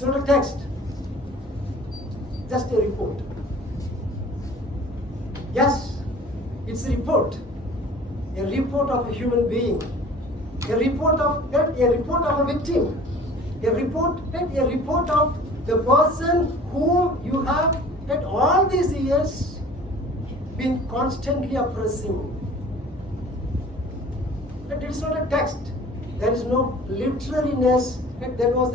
It's not a text, just a report. Yes, it's a report of a human being, a report of a victim, a report of the person whom you have at all these years been constantly oppressing. But it's not a text. There is no literariness. That was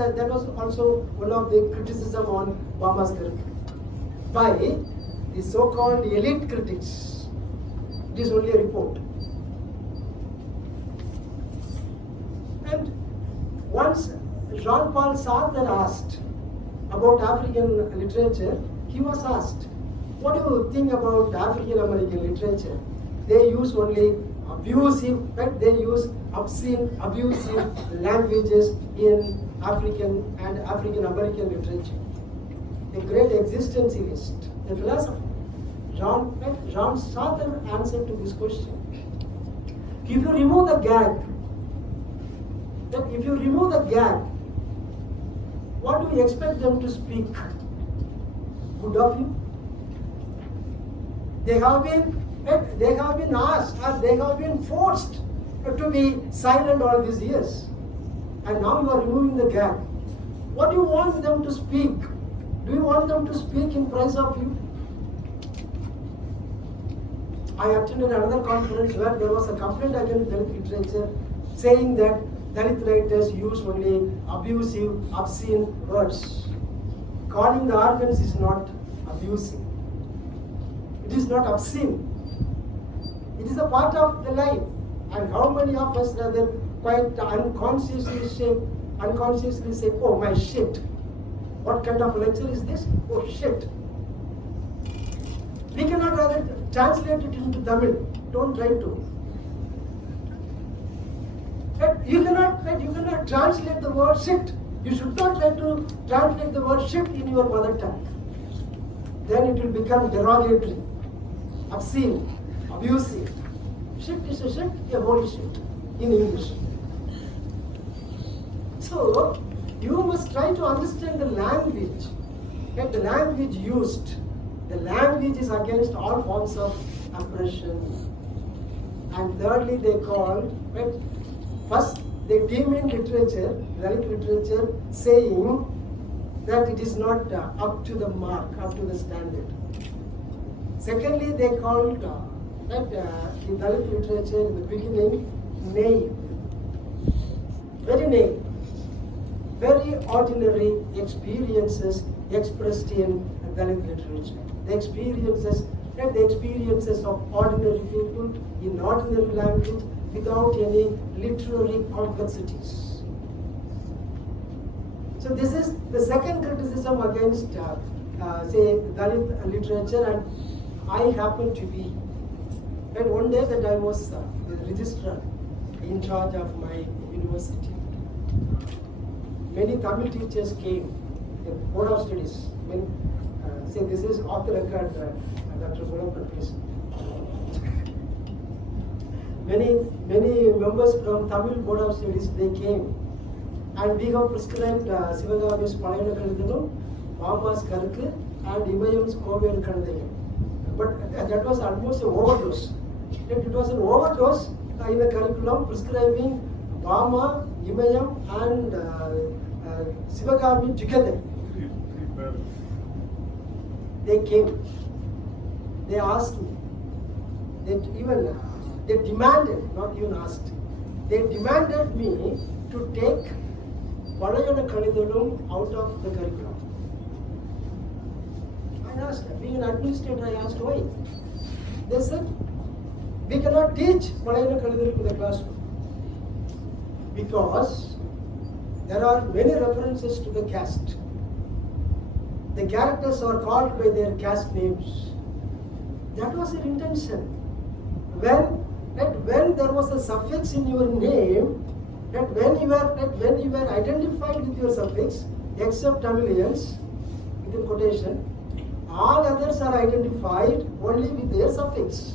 also one of the criticism on Bama's Karukku by the so-called elite critics. It is only a report. And once Jean-Paul Sartre asked about African literature, he was asked, what do you think about African American literature? They use only abusive, but they use obscene, abusive languages in African and African American literature. A great existentialist, a philosopher, Jean Sartre answered to this question. If you remove the gag, what do you expect them to speak? Good of you? They have been asked, or they have been forced to be silent all these years. And now you are removing the gag. What do you want them to speak? Do you want them to speak in praise of you? I attended another conference where there was a complaint against Dalit literature saying that Dalit writers use only abusive, obscene words. Calling the organs is not abusive. It is not obscene. It is a part of the life. And how many of us rather quite unconsciously say, oh my shit. What kind of lecture is this? Oh shit. We cannot rather translate it into Tamil. Don't try to. You cannot translate the word shit. You should not try to translate the word shit in your mother tongue. Then it will become derogatory, obscene, abusive. Shit is a shit, a holy shit in English. So, you must try to understand the language. And the language used. The language is against all forms of oppression. And thirdly, they called, first they demean literature, Dalit literature, saying that it is not up to the mark, up to the standard. Secondly, they called that the Dalit literature in the beginning naive, very naive, very ordinary experiences expressed in Dalit literature. The experiences of ordinary people in ordinary language without any literary complexities. So this is the second criticism against, say, Dalit literature, and I happen to be. And one day that I was the registrar in charge of my university. Many Tamil teachers came, the Board of Studies. Say this is off the record, Dr. Gulapur, please. Many members from Tamil Board of Studies, they came. And we have prescribed Sivagami's Palayana Kalidhanum, Bama's Karukku, and Imayam's Kovel Kalidhanum. But that was almost an overdose. It was an overdose in the curriculum prescribing Bama, Imayam, and Sivagami together. They came. They asked me. They demanded, not even asked. They demanded me to take Palayana Kalidhanum out of the curriculum. I asked, being an administrator, I asked why. They said, we cannot teach Palayana Kalidhanum in the classroom because there are many references to the caste. The characters are called by their caste names. That was their intention. When there was a suffix in your name, when you were identified with your suffix, except Tamilians, within quotation, all others are identified only with their suffix.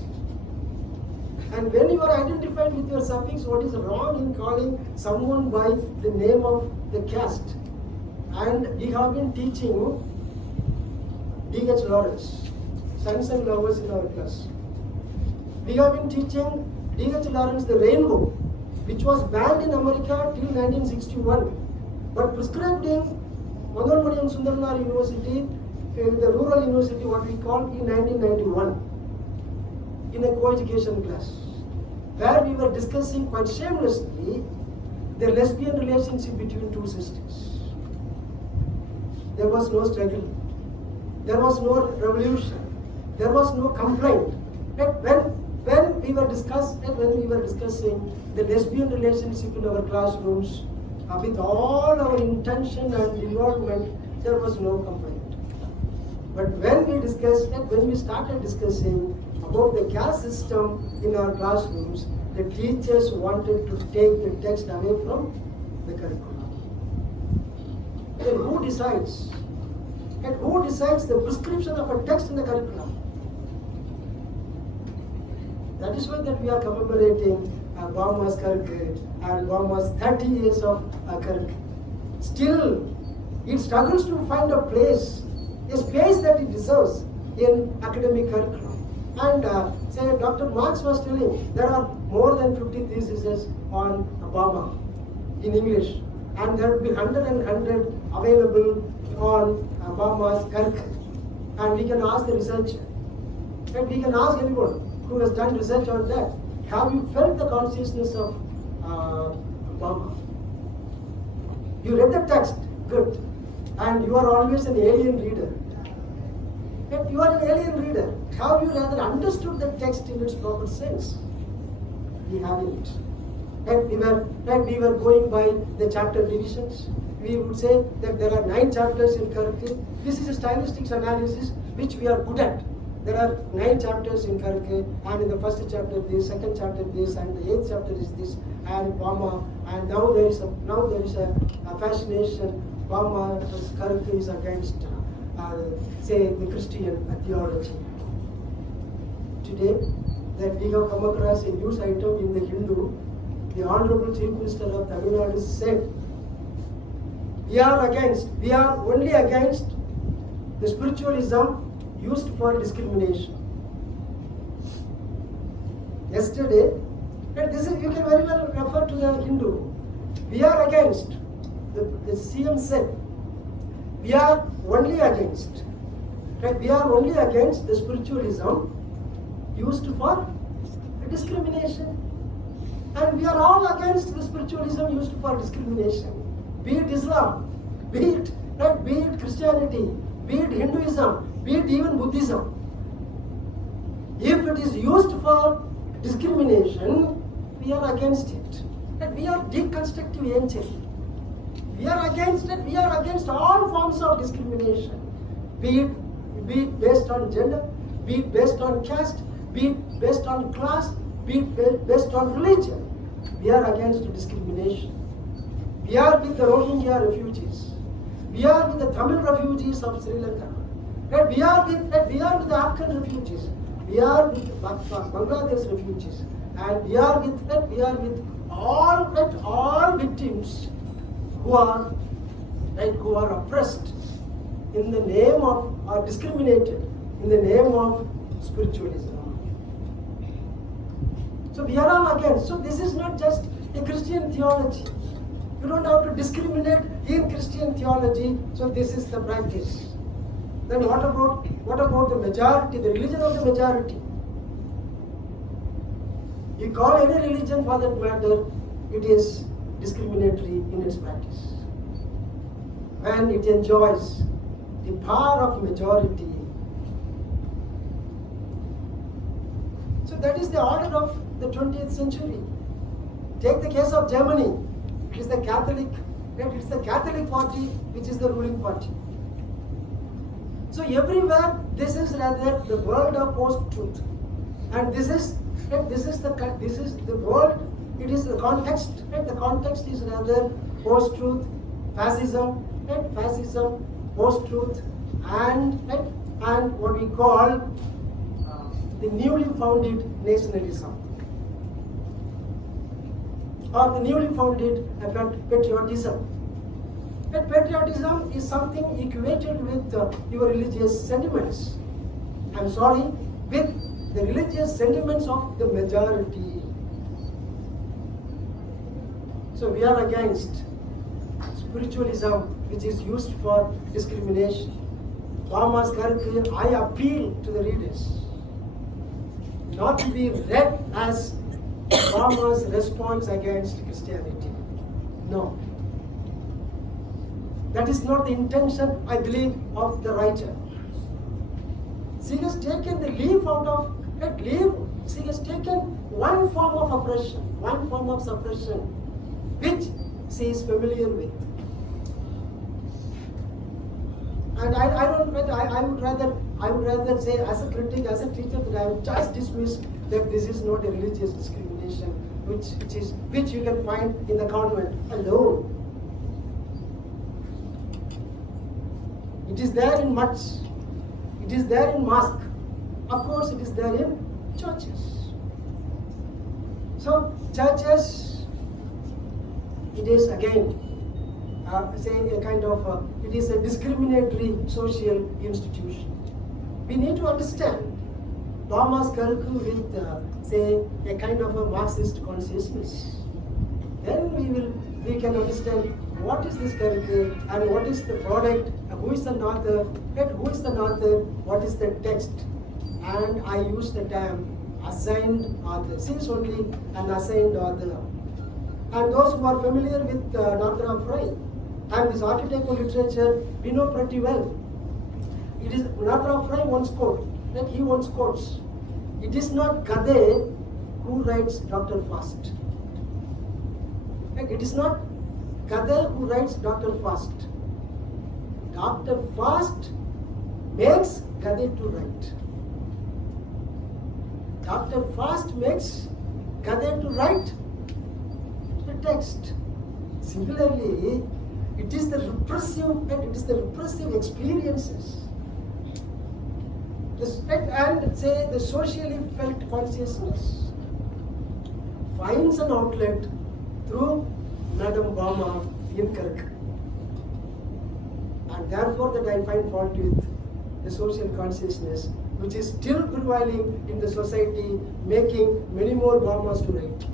And when you are identified with your suffix, what is wrong in calling someone by the name of the caste? And we have been teaching D.H. Lawrence, Sons and Lovers in our class. We have been teaching D.H. Lawrence The Rainbow, which was banned in America till 1961, but prescribed in Mangalmadiam Sundarnar University, the rural university, what we call in 1991, in a co-education class, where we were discussing quite shamelessly the lesbian relationship between two sisters. There was no struggle, there was no revolution, there was no complaint. When we were discussing the lesbian relationship in our classrooms, with all our intention and involvement, there was no complaint. But when we started discussing about the caste system in our classrooms, the teachers wanted to take the text away from the curriculum. Then who decides? And who decides the prescription of a text in the curriculum? That is why that we are commemorating Bama's Karukku and Bama's 30 years of Karukku. Still, it struggles to find a place, a space that it deserves in academic curriculum. And say Dr. Marx was telling, there are more than 50 theses on Bama in English, and there will be 100 available on Bama's Karukku. And we can ask the researcher, and we can ask anyone who has done research on that, have you felt the consciousness of Bama? You read the text, good, and you are always an alien reader. But you are an alien reader. Have you rather understood the text in its proper sense? We haven't. And we were going by the chapter divisions. We would say that there are 9 chapters in Karukku. This is a stylistic analysis which we are good at. There are 9 chapters in Karukku, and in the first chapter this, second chapter this, and the 8th chapter is this, and Bama, and now there is a fascination. Bama's Karukku is against, say, the Christian theology. Today, that we have come across a news item in the Hindu, the Honorable Chief Minister of Tamil Nadu said, we are only against the spiritualism used for discrimination. Yesterday, and this is, you can very well refer to the Hindu. We are against, the CM said, we are only against the spiritualism used for discrimination. And we are all against the spiritualism used for discrimination. Be it Islam, be it Christianity, be it Hinduism, be it even Buddhism. If it is used for discrimination, we are against it. And we are deconstructive angels. We are against it. We are against all forms of discrimination. Be it based on gender, be it based on caste, be it based on class, be it based on religion. We are against discrimination. We are with the Rohingya refugees. We are with the Tamil refugees of Sri Lanka. And we are with the Afghan refugees. We are with Bangladesh refugees. And we are with all victims who are oppressed in the name of, or discriminated in the name of spiritualism. So we are all against. So this is not just a Christian theology. You don't have to discriminate in Christian theology. So this is the practice. Then what about the majority, the religion of the majority? You call any religion for that matter, it is discriminatory in its practice. When it enjoys the power of majority. So that is the order of the 20th century. Take the case of Germany. It is the Catholic party which is the ruling party. So everywhere this is rather the world of post-truth, and this is the world. It is the context, and the context is rather post-truth, fascism, post-truth, and what we call the newly founded nationalism, or the newly founded patriotism. That patriotism is something equated with your religious sentiments. I'm sorry, with the religious sentiments of the majority. So we are against spiritualism, which is used for discrimination. Bama's Karukku, I appeal to the readers not to be read as Bama's response against Christianity. No. That is not the intention, I believe, of the writer. She has taken the leaf out of that leaf. She has taken one form of oppression, one form of suppression, which she is familiar with. And I would rather say, as a critic, as a teacher, that I would just dismiss that this is not a religious discrimination, which you can find in the convent alone. It is there in much. It is there in mosque. Of course, it is there in churches. So, churches, it is again, it is a discriminatory social institution. We need to understand Bama's Karukku with, a kind of a Marxist consciousness. Then we can understand what is this Karukku and what is the product, who is the author, what is the text. And I use the term assigned author. She is only an assigned author. And those who are familiar with Northrop Frye and this archetypal literature, we know pretty well. It is Northrop Frye once quotes, it is not Gade who writes Dr. Fast. It is not Gade who writes Dr. Fast. Dr. Fast makes Gade to write. Dr. Fast makes Gade to write the text. Similarly, it is the repressive experiences and the socially felt consciousness finds an outlet through Madam Bama in Karukku. And therefore that I find fault with the social consciousness which is still prevailing in the society, making many more Bamas to write.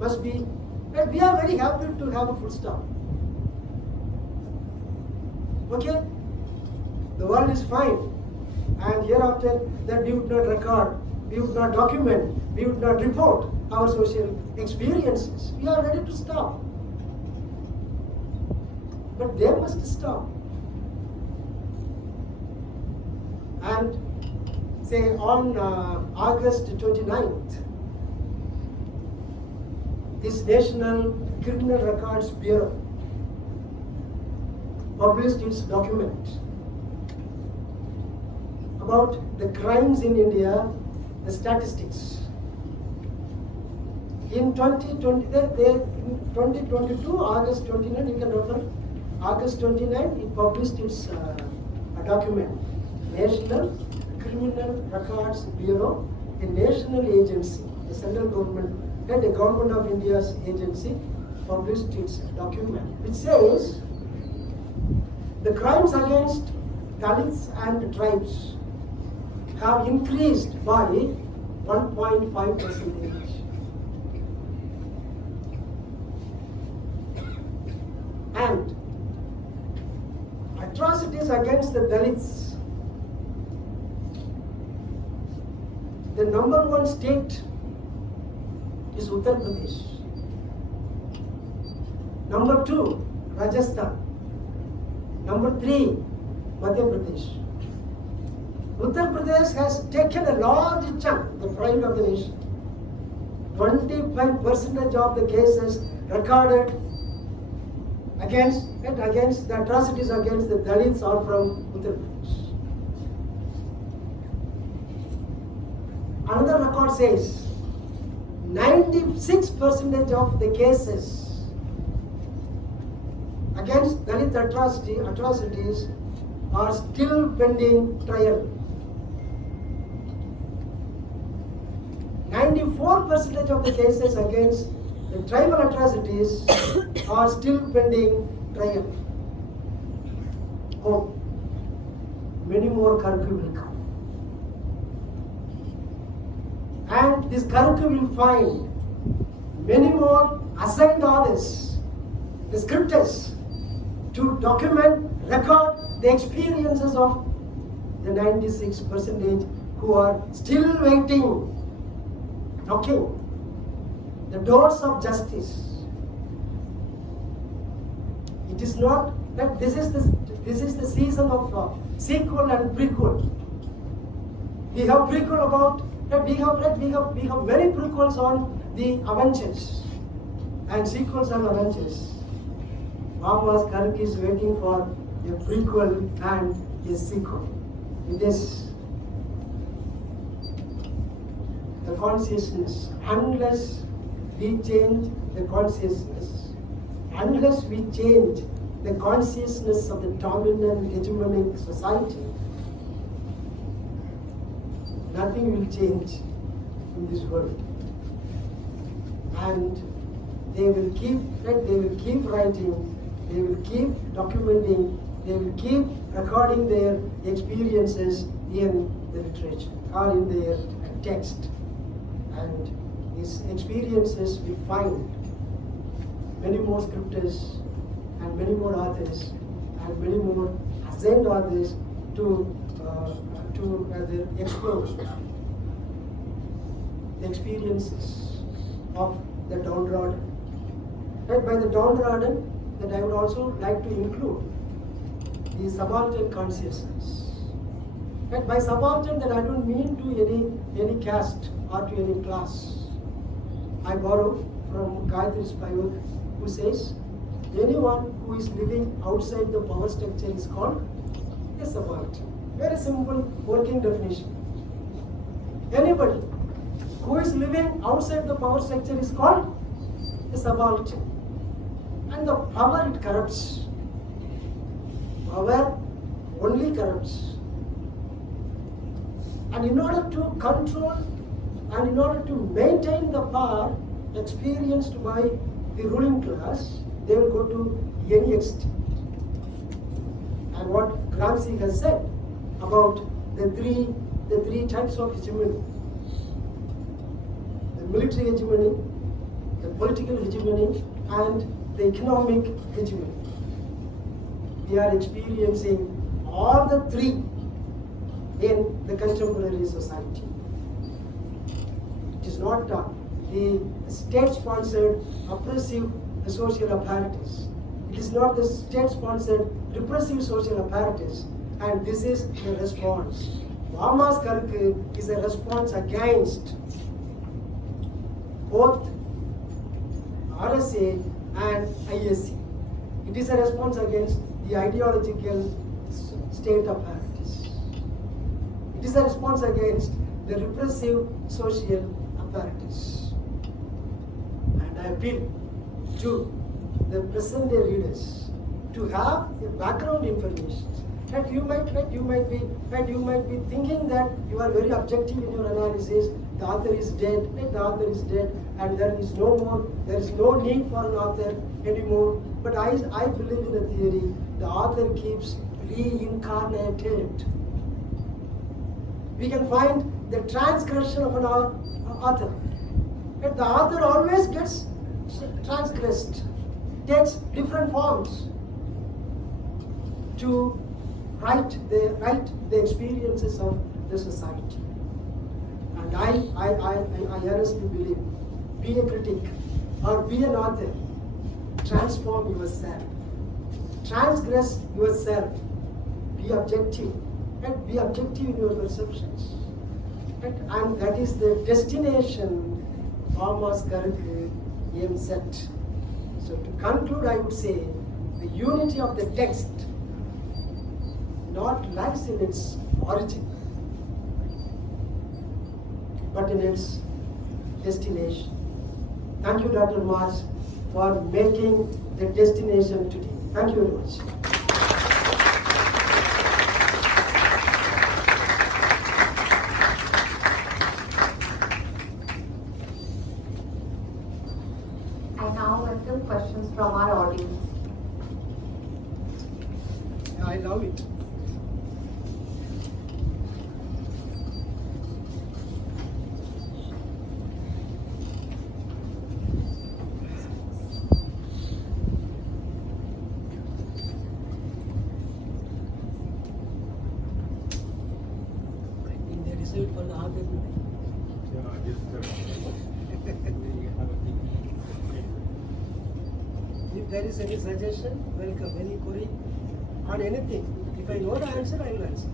Must be, but we are very happy to have a full stop. Okay? The world is fine. And hereafter that we would not record, we would not document, we would not report our social experiences. We are ready to stop. But they must stop. And say on August 29th, this National Criminal Records Bureau published its document about the crimes in India, the statistics. In 2022, August 29, you can refer, August 29, it published its document, National Criminal Records Bureau, a national agency, the central government, and the Government of India's agency, published its document, which says the crimes against Dalits and tribes have increased by 1.5%. And atrocities against the Dalits, the number one state is Uttar Pradesh. Number 2, Rajasthan. Number 3, Madhya Pradesh. Uttar Pradesh has taken a large chunk, the pride of the nation. 25% of the cases recorded against the atrocities against the Dalits are from Uttar Pradesh. Another record says 96% of the cases against Dalit atrocities are still pending trial. 94% of the cases against the tribal atrocities are still pending trial. Oh, many more Karukku will come. And this Karukku will find many more assigned others, the scriptures, to document, record the experiences of the 96% who are still waiting, knocking the doors of justice. It is not that this is the season of sequel and prequel. We have prequel about that we have many prequels on the Avengers and sequels on Avengers. Bama's Karukku is waiting for a prequel and a sequel. It is the consciousness. Unless we change the consciousness, unless we change the consciousness of the dominant hegemonic society, nothing will change in this world. And they will keep writing, they will keep documenting, they will keep recording their experiences in the literature or in their text. And these experiences will find many more scriptures and many more authors and many more assigned authors to explore the experiences of the downtrodden. Right, by the downtrodden, that I would also like to include the subaltern consciousness. And by subaltern, that I don't mean to any caste or to any class. I borrow from Gayatri's Payok, who says, anyone who is living outside the power structure is called a subaltern. Very simple working definition. Anybody who is living outside the power structure is called a subaltern. And the power, it corrupts. Power only corrupts. And in order to control and in order to maintain the power experienced by the ruling class, they will go to any extent. And what Gramsci has said about the three types of hegemony: the military hegemony, the political hegemony, and the economic hegemony. We are experiencing all the three in the contemporary society. It is not the state-sponsored oppressive social apparatus. It is not the state-sponsored repressive social apparatus. And this is a response. Bama's Karukku is a response against both RSA and ISC. It is a response against the ideological state apparatus. It is a response against the repressive social apparatus. And I appeal to the present day readers to have a background information. And you might be thinking that you are very objective in your analysis. The author is dead, and there is no need for an author anymore. But I believe in the theory, the author keeps reincarnated. We can find the transgression of an author. And the author always gets transgressed, takes different forms to write the experiences of the society. And I honestly believe, be a critic or be an author, transform yourself, transgress yourself, be objective, and be objective in your perceptions. And that is the destination Bama's Karukku aims at. So to conclude, I would say the unity of the text not lies in its origin, but in its destination. Thank you, Dr. Mars, for making the destination today. Thank you very much. welcome questions from our audience. I love it. I think they received for the other night. If there is any suggestion, welcome. Any query on anything. If I know the answer, I will answer.